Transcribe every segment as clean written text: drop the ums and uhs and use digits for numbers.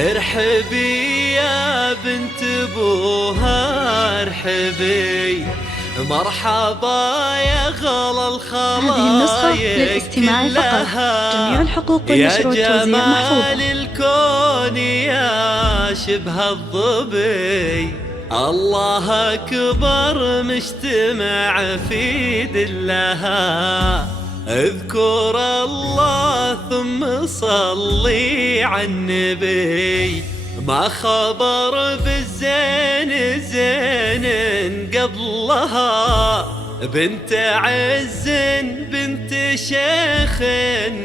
ارحبي يا بنت ابوها ارحبي، مرحبا يا غلا الخلايق هذه النسخة للاستماع فقط. جميع الحقوق والنشر والتوزيع محفوظة. يا جمال الكون يا شبه الظبي، الله أكبر مجتمع في دلها، اذكر الله ثم صلي على النبي، ما خبر بالزين زين قبلها، بنت عز بنت شيخ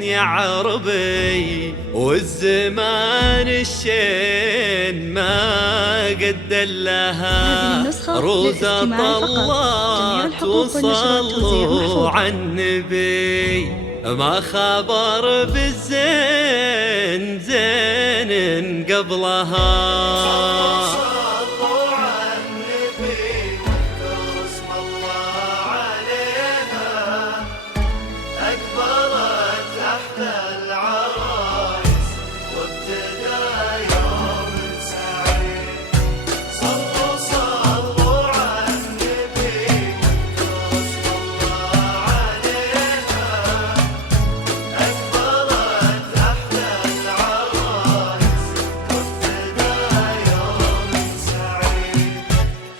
يا عربي، والزمان الشين ما قد لها، روزة طلات وصلوا على النبي، ما خبر بالزين زين قبلها.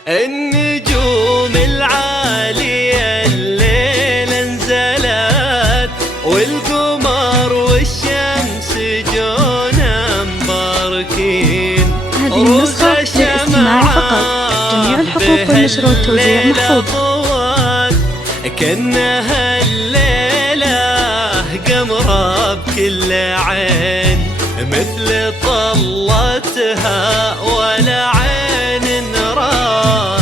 النجوم العالية الليل انزلت، والقمر والشمس جونا مباركين، هذه النسخة للاستماع فقط. جميع الحقوق والنشر والتوزيع محفوظ. كأنها الليلة قمرة بكل عين، مثل طلتها ولا عين رات،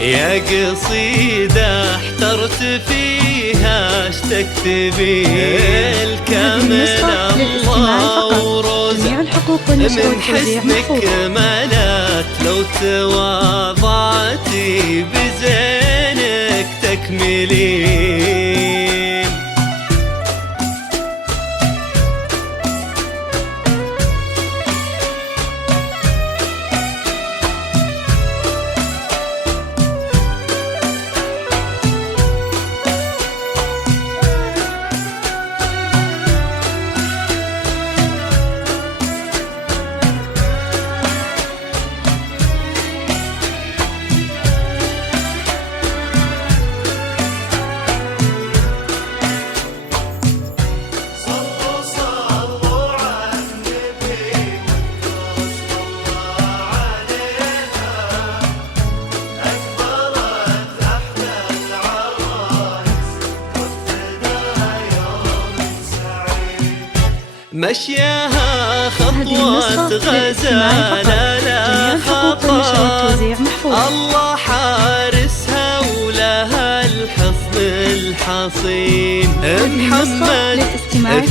يا قصيدة احترت فيها اشتقت بيه، الكامل الله وروزة من حسنك ملت، لو تواضعتي بزينك تكملين. مشيها خطوة غزالة لا خطر، الله حارسها ولها الحصن الحصين، محمد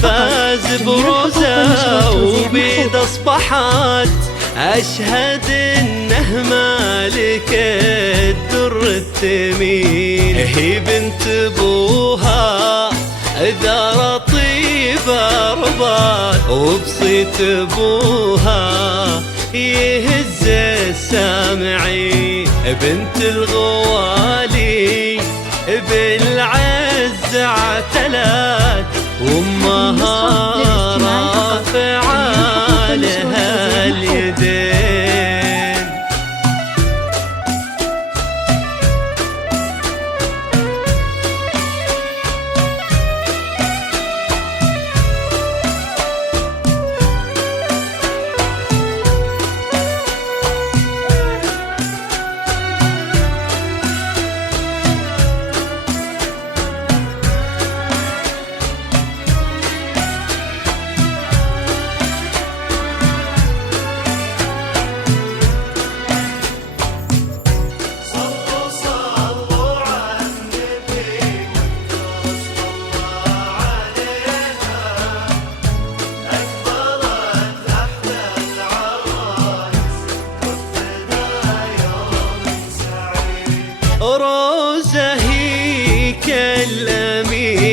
فاز بروزة وبيد اصبحت، اشهد انه مالك الدر الثمين، هي بنت ابوها دار طيبة رباط، وبصيت ابوها يهز السامعين، بنت الغوالي بالعز اعتلت، وامها رافعة لها اليدين. روزة هي كالأميرة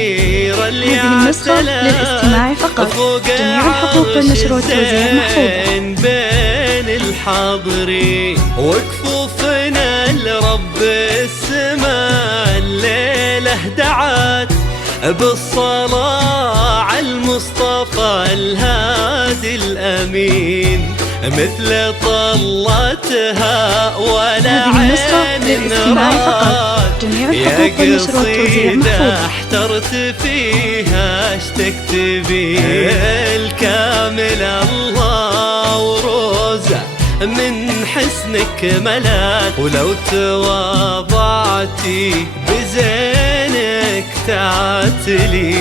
هذه النسخة للاستماع فقط. جميع الحقوق والنشر والتوزيع محفوظة. بين الحاضرين وكفوفنا لرب السماء الليلة دعت بالصلاة على المصطفى الهادي الأمين مثل طلتها ولا عين رات. يا قصيدة احترت فيها اشتقت بيه الكامل الله وروزة من حسنك ملات. ولو تواضعتي بزينك تعتلي